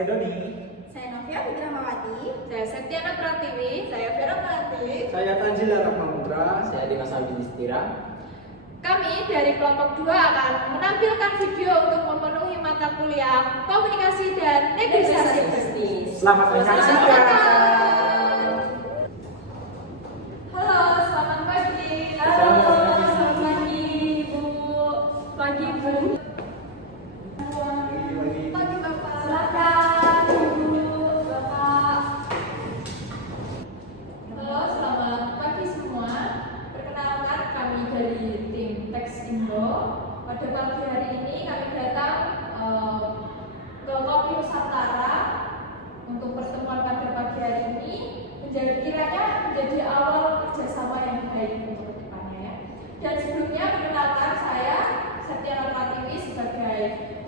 Saya Dodi. Saya Novia Wikramawati. Saya Septiana Pratiwi. Saya Vera Melati. Saya Tanzila Rahma Putra. Saya Dimas Abdistira. Kami dari kelompok 2 akan menampilkan video untuk memenuhi mata kuliah Komunikasi dan Negosiasi Bisnis. Selamat menyaksikan. Halo, selamat pagi. Selamat pagi, Bu. Pagi, Bu. Pagi Bapak. Silakan, Ibu, Bapak. Halo, selamat pagi semua. Perkenalkan, kami dari tim Teks Indo. Pada pagi hari ini kami datang ke Kopi Nusantara untuk pertemuan pada pagi hari ini menjadi awal kerjasama yang baik untuk kedepannya ya. Dan sebelumnya perkenalkan saya Septiana Pratiwi sebagai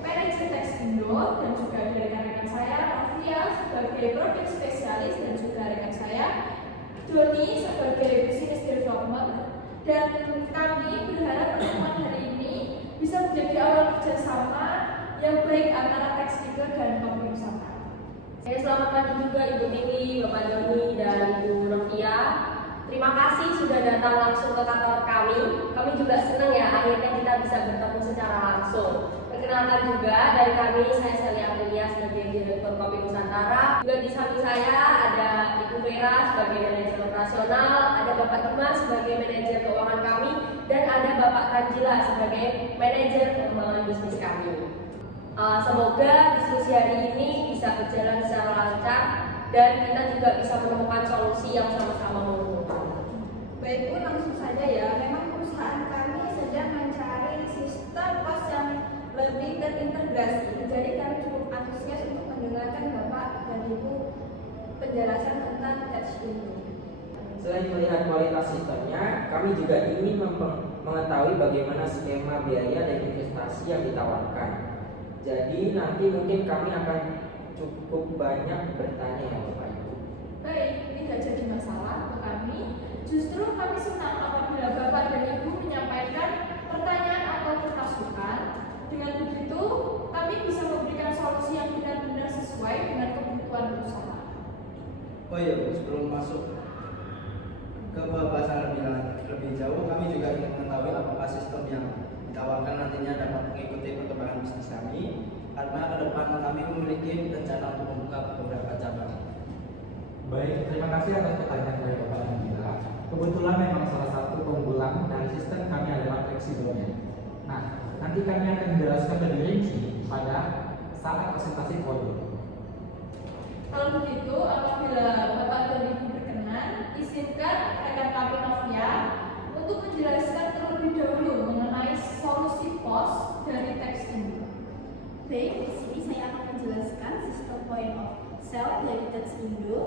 manajer Teks Indo dan juga ada rekan-rekan saya Novia sebagai produk spesialis dan juga rekan saya Doni sebagai business development. Dan kami berharap pertemuan hari ini bisa menjadi awal kerjasama yang baik antara Teks Indo dan Kopi Nusantara. Selamat pagi juga Ibu Tiwi, Bapak Doni, dan Ibu Novia. Terima kasih sudah datang langsung ke kantor kami. Kami juga senang ya akhirnya kita bisa bertemu secara langsung. Perkenalkan juga dari kami, saya Celia Amelia sebagai Direktur Kopi Nusantara. Juga di samping saya ada Ibu Vera sebagai manajer operasional, ada Bapak Dimas sebagai manajer keuangan kami, dan ada Bapak Tanzila sebagai manajer pengembangan bisnis kami. Semoga diskusi hari ini bisa berjalan secara lancar dan kita juga bisa menemukan solusi yang sama-sama menguntungkan. Baik Bu, langsung saja ya. Memang perusahaan kami sedang mencari sistem pos yang lebih terintegrasi. Jadi kami cukup antusias untuk mendengarkan Bapak dan Ibu penjelasan tentang Teks ini. Selain melihat kualitas sistemnya, kami juga ingin mengetahui bagaimana skema biaya dan investasi yang ditawarkan. Jadi nanti mungkin kami akan cukup banyak bertanya ya Bapak Ibu. Baik, tidak jadi masalah untuk kami. Justru kami senang apabila Bapak dan Ibu menyampaikan pertanyaan atau masukan. Dengan begitu, kami bisa memberikan solusi yang benar-benar sesuai dengan kebutuhan perusahaan. Oh iya Bu, sebelum masuk ke pembahasan lebih jauh, kami juga ingin mengetahui apakah sistem yang ditawarkan nantinya dapat mengikuti perkembangan bisnis kami, karena ke depan kami memiliki rencana untuk membuka beberapa cabang. Baik, terima kasih atas pertanyaan dari Bapak Tanzila. Kebetulan memang salah satu keunggulan dari sistem kami adalah fleksibelnya. Nah, nanti kami akan menjelaskan lebih rinci pada saat presentasi produk. Kalau begitu, apabila Bapak dan Ibu berkenan, izinkan rekan kami Novia untuk menjelaskan terlebih dahulu mengenai solusi pos dari Teks Indo. Baik, di sini saya akan menjelaskan sistem point of sale dari Teks Indo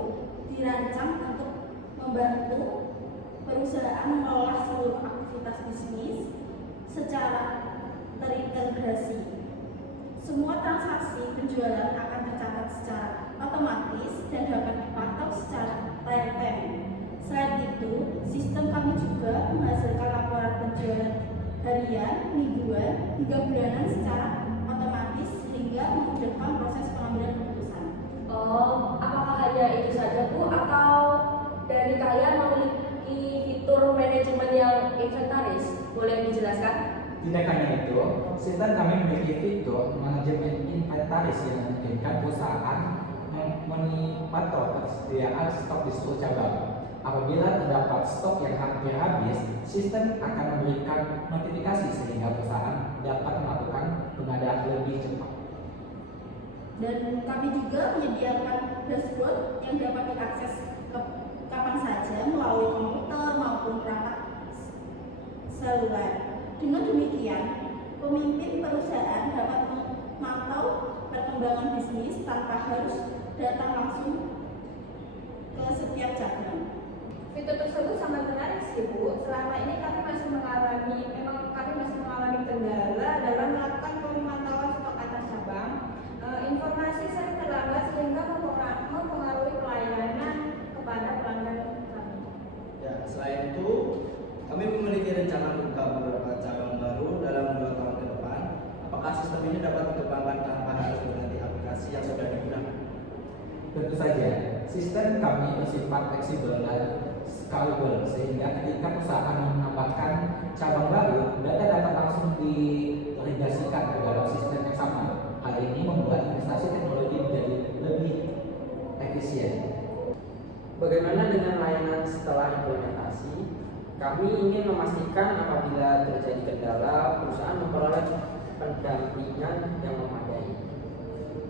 dirancang untuk membantu perusahaan mengelola seluruh aktivitas bisnis secara terintegrasi. Semua transaksi penjualan akan tercatat secara otomatis dan dapat dipantau secara real time. Selain itu, sistem kami juga menghasilkan laporan penjualan harian, mingguan, hingga bulanan secara otomatis sehingga memudahkan proses pengambilan keputusan. Oh, apakah hanya itu saja Bu? Atau dari kalian memiliki fitur manajemen yang inventaris? Boleh dijelaskan? Tidak hanya itu, sistem kami memiliki fitur manajemen inventaris yang memungkinkan perusahaan memonitor ketersediaan stok di seluruh cabang. Apabila terdapat stok yang hampir habis, sistem akan memberikan notifikasi sehingga perusahaan dapat melakukan pengadaan lebih cepat. Dan kami juga menyediakan dashboard yang dapat diakses kapan saja melalui komputer maupun perangkat seluler. Dengan demikian, pemimpin perusahaan dapat memantau perkembangan bisnis tanpa harus datang langsung ke setiap cabang. Fitur tersebut sangat menarik sih Bu. Selama ini kami masih mengalami kendala dalam melakukan pemantauan stok antar cabang. Informasi sering terlambat sehingga mempengaruhi pelayanan kepada pelanggan kami. Ya, selain itu, kami memiliki rencana membuka beberapa cabang baru dalam 2 tahun ke depan. Apakah sistem ini dapat dikembangkan tanpa harus mengganti aplikasi yang sudah digunakan? Tentu saja, sistem kami bersifat fleksibel dan scalable sehingga ketika perusahaan menambahkan cabang baru, data dapat langsung diintegrasikan ke dalam sistem yang sama. Hal ini membuat investasi teknologi menjadi lebih efisien. Bagaimana dengan layanan setelah implementasi? Kami ingin memastikan apabila terjadi kendala, perusahaan memperoleh pendampingan yang memadai.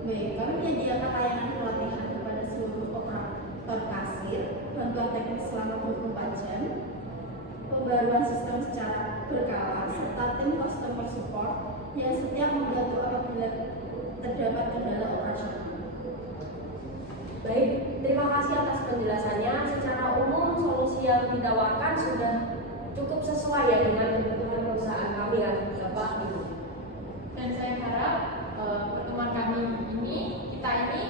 Baik, kami menyediakan layanan pelatihan kepada seluruh operator kasir, bantuan teknis selama 24 jam, pembaruan sistem secara berkala, serta tim customer support yang setiap membantu apabila terdapat kendala operasional. Baik, terima kasih atas penjelasannya. Secara umum, solusi yang ditawarkan sudah cukup sesuai ya dengan kebutuhan perusahaan kami ya, Bapak Ibu. Dan saya harap pertemuan kami kita ini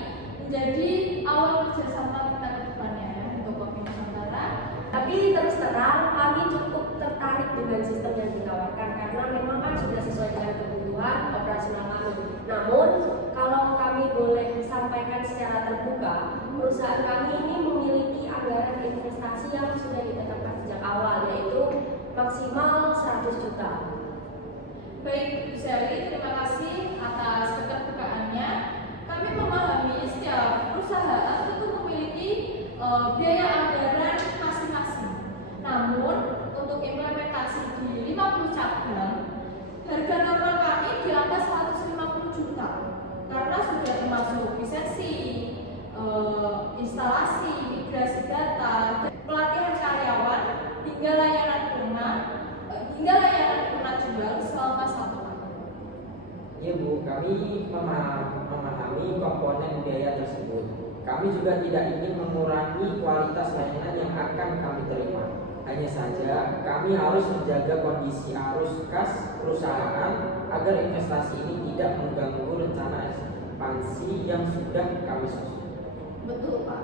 menjadi awal kerjasama kita ke depannya ya, untuk Kopi Nusantara. Tapi terus terang, kami cukup tertarik dengan sistem yang ditawarkan karena memang kan sudah sesuai dengan kebutuhan operasional kami. Namun, kalau kami boleh sampaikan secara terbuka, perusahaan kami ini memiliki anggaran investasi yang sudah ditetapkan sejak awal, yaitu maksimal 100 juta. Baik, Bu Sally, terima kasih atas keterbukaannya. Kami memahami setiap perusahaan tentu memiliki biaya anggaran masing-masing. Namun, untuk implementasi di 50 cabang, harga normal kami di angka 150 juta karena sudah termasuk lisensi, instalasi, migrasi data, pelatihan karyawan, hingga layanan lunak jual selama 1 tahun. Iya Bu, kami memahami komponen biaya tersebut. Kami juga tidak ingin mengurangi kualitas layanan yang akan kami terima. Hanya saja kami harus menjaga kondisi arus kas perusahaan agar investasi ini tidak mengganggu rencana ekspansi yang sudah kami susun. Betul, Pak.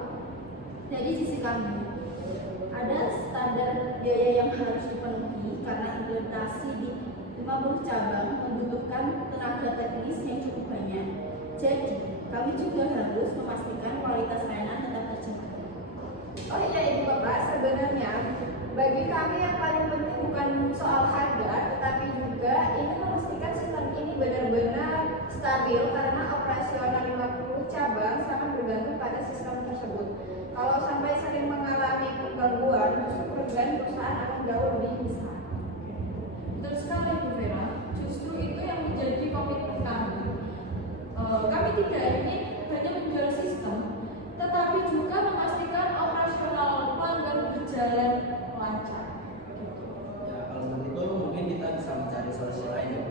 Dari sisi kami, ada standar biaya yang harus dipenuhi karena implementasi di 50 cabang membutuhkan tenaga teknis yang cukup banyak. Jadi, kami juga harus memastikan kualitas layanan tetap terjaga. Oh iya Ibu Bapak, sebenarnya bagi kami yang paling penting bukan soal harga, tetapi juga ini memastikan sistem ini benar-benar stabil karena operasional 50 cabang sangat bergantung pada sistem tersebut. Kalau sampai sering mengalami gangguan, justru kerugian perusahaan akan jauh lebih besar. Betul sekali Bu Vera, justru itu yang menjadi komitmen kami. Kami tidak ingin hanya menjual sistem, tetapi juga memastikan operasional pelanggan berjalan lancar. Ya, kalau begitu mungkin kita bisa mencari solusi lain ya.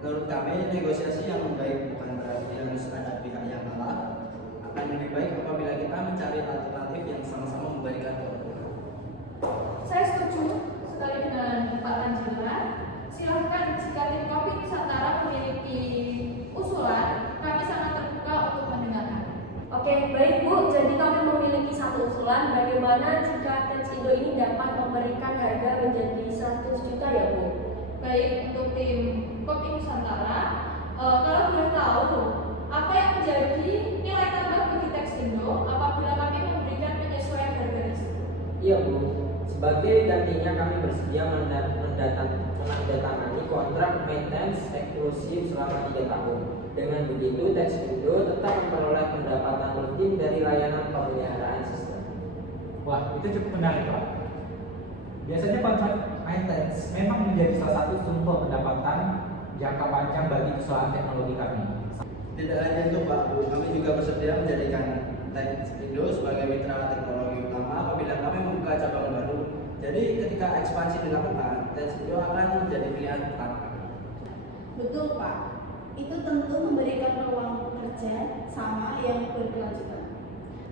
Menurut kami, negosiasi yang baik bukan berarti harus ada pihak yang kalah. Akan lebih baik apabila kita mencari alternatif yang sama-sama memberikan keuntungan. Saya setuju sekali dengan Pak Tanjila. Silahkan jika tim Kopi Nusantara memiliki usulan, kami sangat terbuka untuk mendengarkan. Oke, baik Bu. Jadi kami memiliki satu usulan bagaimana jika Tens Indo ini dapat memberikan harga menjadi 100 juta ya Bu. Baik, untuk tim Kopi Nusantara, kalau boleh tahu apa yang menjadi nilai tambah bagi Tens Indo apabila kami memberikan penyesuaian harga tersebut? Iya Bu, sebagai gantinya kami bersedia menandatangani kontrak maintenance eksklusif selama 3 tahun. Dengan begitu, Tens Indo tetap memperoleh pendapatan rutin dari layanan pemeliharaan sistem. Wah, itu cukup menarik Pak. Biasanya kontrak maintenance memang menjadi salah satu sumber pendapatan jangka panjang bagi perusahaan teknologi kami. Tidak hanya itu Pak Bu, kami juga bersedia menjadikan Tens Indo sebagai mitra teknologi utama apabila kami membuka cabang baru. Jadi ketika ekspansi dilakukan, Tens Indo akan menjadi pilihan pertama kami. Betul, Pak. Itu tentu memberikan peluang kerja sama yang berkelanjutan.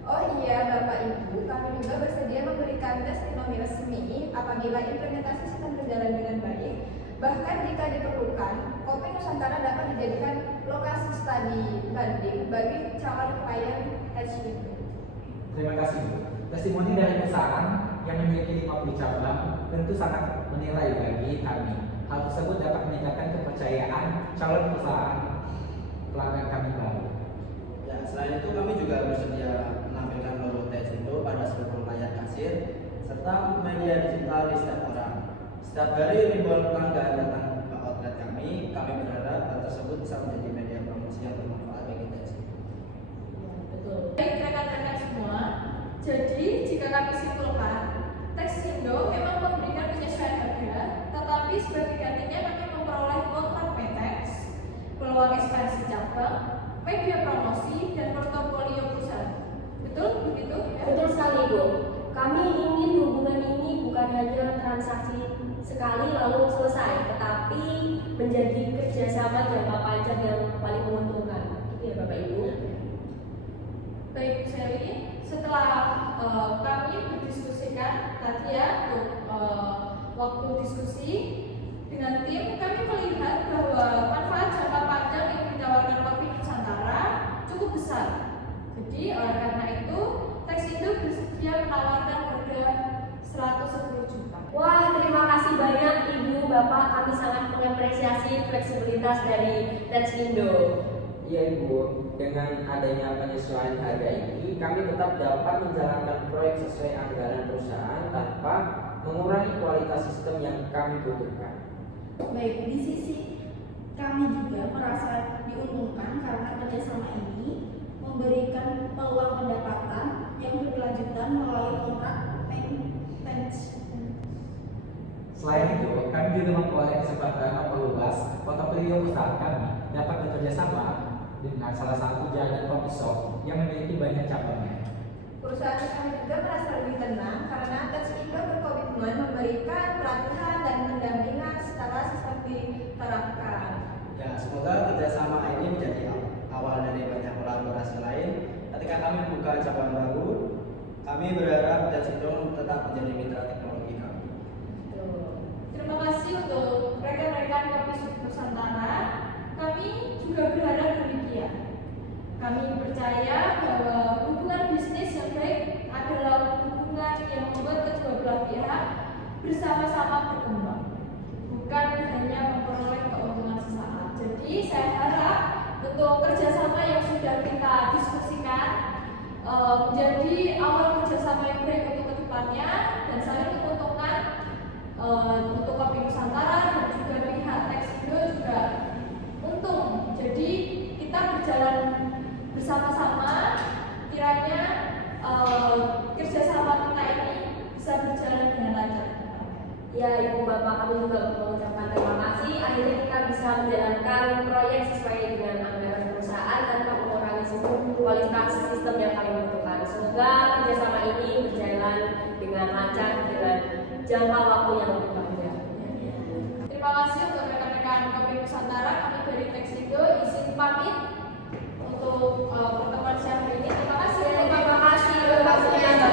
Oh iya Bapak Ibu, kami juga bersedia memberikan testimoni resmi apabila implementasi sistem berjalan dengan baik. Bahkan jika diperlukan, Kopi Nusantara dapat dijadikan lokasi studi banding bagi calon klien HWP. Terima kasih Bu. Testimoni dari perusahaan yang memiliki 50 cabang tentu sangat menilai bagi kami. Hal tersebut dapat meningkatkan kepercayaan calon perusahaan pelanggan kami baru. Ya, selain itu kami juga bersedia logo Texindo pada seluruh layar kasir serta media digital di setiap orang. Setiap hari ribuan pelanggan datang ke outlet kami berharap hal tersebut bisa menjadi media promosi yang bermanfaat bagi Texindo. Betul. Baik rekan-rekan semua, jadi jika kami simpulkan, Texindo memang memberikan penyesuaian harga, tetapi sebagai gantinya kami memperoleh kontrak PTX, peluang ekspansi cabang, media promosi, dan portofolio perusahaan. Betul begitu? Ya? Betul sekali, Bu. Kami ingin hubungan ini bukan hanya transaksi sekali lalu selesai, tetapi menjadi kerjasama jangka panjang yang paling menguntungkan. Gitu ya Bapak Ibu. Baik, Bu Sally, setelah kami berdiskusikan tadi ya untuk waktu diskusi dengan tim, kami melihat bahwa manfaat jangka panjang yang ditawarkan Kopi Nusantara cukup besar. Jadi oleh karena itu, Texindo bersedia menawarkan harga 110 juta. Wah, terima kasih banyak Ibu, Bapak. Kami sangat mengapresiasi fleksibilitas dari Texindo. Iya Ibu, dengan adanya penyesuaian harga ini, kami tetap dapat menjalankan proyek sesuai anggaran perusahaan tanpa mengurangi kualitas sistem yang kami butuhkan. Baik, di sisi kami juga merasa diuntungkan karena kerjasama ini memberikan peluang pendapatan yang berkelanjutan melalui kontrak maintenance. Selain itu, kami juga memperoleh kesempatan memperluas portofolio usaha kami dapat bekerjasama dengan salah satu jalan coffee shop yang memiliki banyak cabangnya. Perusahaan kami juga merasa lebih tenang karena Texindo berkomitmen memberikan pelatihan dan pendampingan secara sistem diterapkan. Ya, semoga kerjasama ini menjadi awal dari banyak kolaborasi lain. Ketika kami buka cabang baru, kami berharap Texindo tetap menjadi mitra teknologi kami. Terima kasih untuk rekan-rekan Kopi Nusantara. Kami juga berharap demikian. Kami percaya bahwa hubungan bisnis yang baik adalah hubungan yang membuat kedua belah pihak bersama-sama berkembang, bukan hanya memperoleh keuntungan sesaat. Jadi saya harap untuk kerjasama yang sudah kita diskusikan menjadi awal kerjasama yang baik untuk kedepannya dan saling menguntungkan untuk Kopi Nusantara dan juga pihak Texindo juga untung. Jadi kita berjalan bersama-sama, kiranya kerjasama kita ini bisa berjalan dengan lancar. Ya Ibu Bapak, kami juga mengucapkan terima kasih. Akhirnya kita bisa menjalankan proyek sesuai dengan anggaran perusahaan tanpa mengurangi kualitas sistem yang kami butuhkan. Semoga kerjasama ini berjalan dengan lancar dengan jangka waktu yang lebih panjang. Terima kasih untuk rekan-rekan Kopi Nusantara. Kami dari Texindo izin pamit untuk pertemuan siang hari ini. Terima kasih. Terima kasih.